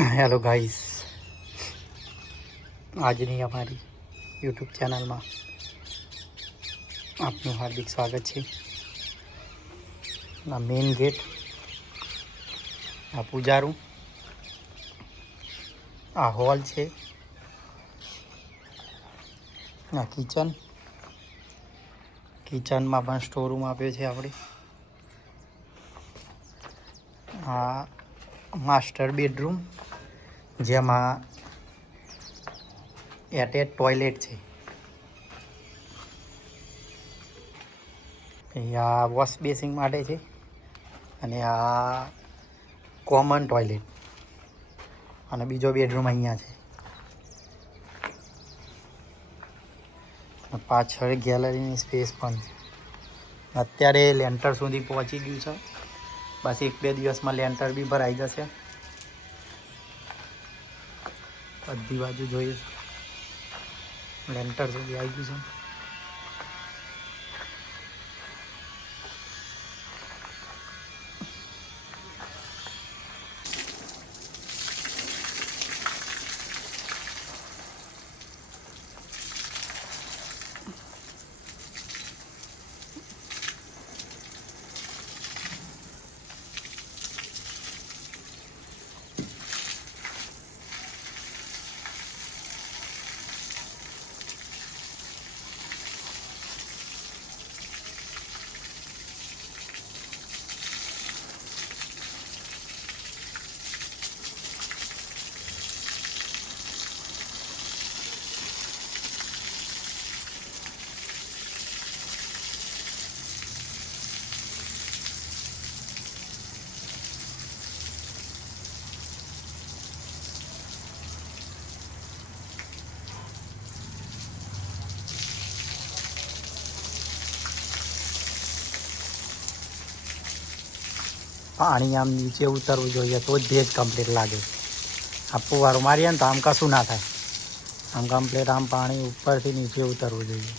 Hello guys, આજની અમારી YouTube ચેનલમાં આપનું હાર્દિક સ્વાગત છે. આ મેઇન ગેટ, આ પૂજારું, આ હોલ છે, આ કિચનમાં પણ સ્ટોર રૂમ આપ્યો છે આપણે. આ માસ્ટર બેડરૂમ, જેમાં એટેચ ટોયલેટ છે. અહીંયા વોશ બેસિંગ માટે છે અને આ કોમન ટોયલેટ, અને બીજો બેડરૂમ અહીંયા છે. પાછળ ગેલેરીની સ્પેસ પણ છે. અત્યારે લેન્ટર સુધી પહોંચી ગયું છે. બસ 1-2 દિવસમાં લેન્ટર બી ભરાઈ જશે. બધી બાજુ જોઈએ લેન્ટર સુધી આવી ગયું છે. પાણી આમ નીચે ઉતરવું જોઈએ તો જ ભેજ કમ્પ્લીટ લાગે. આ ફુવારો મારીએ ને તો આમ કશું ના થાય. આમ કમ્પ્લીટ આમ પાણી ઉપરથી નીચે ઉતરવું જોઈએ.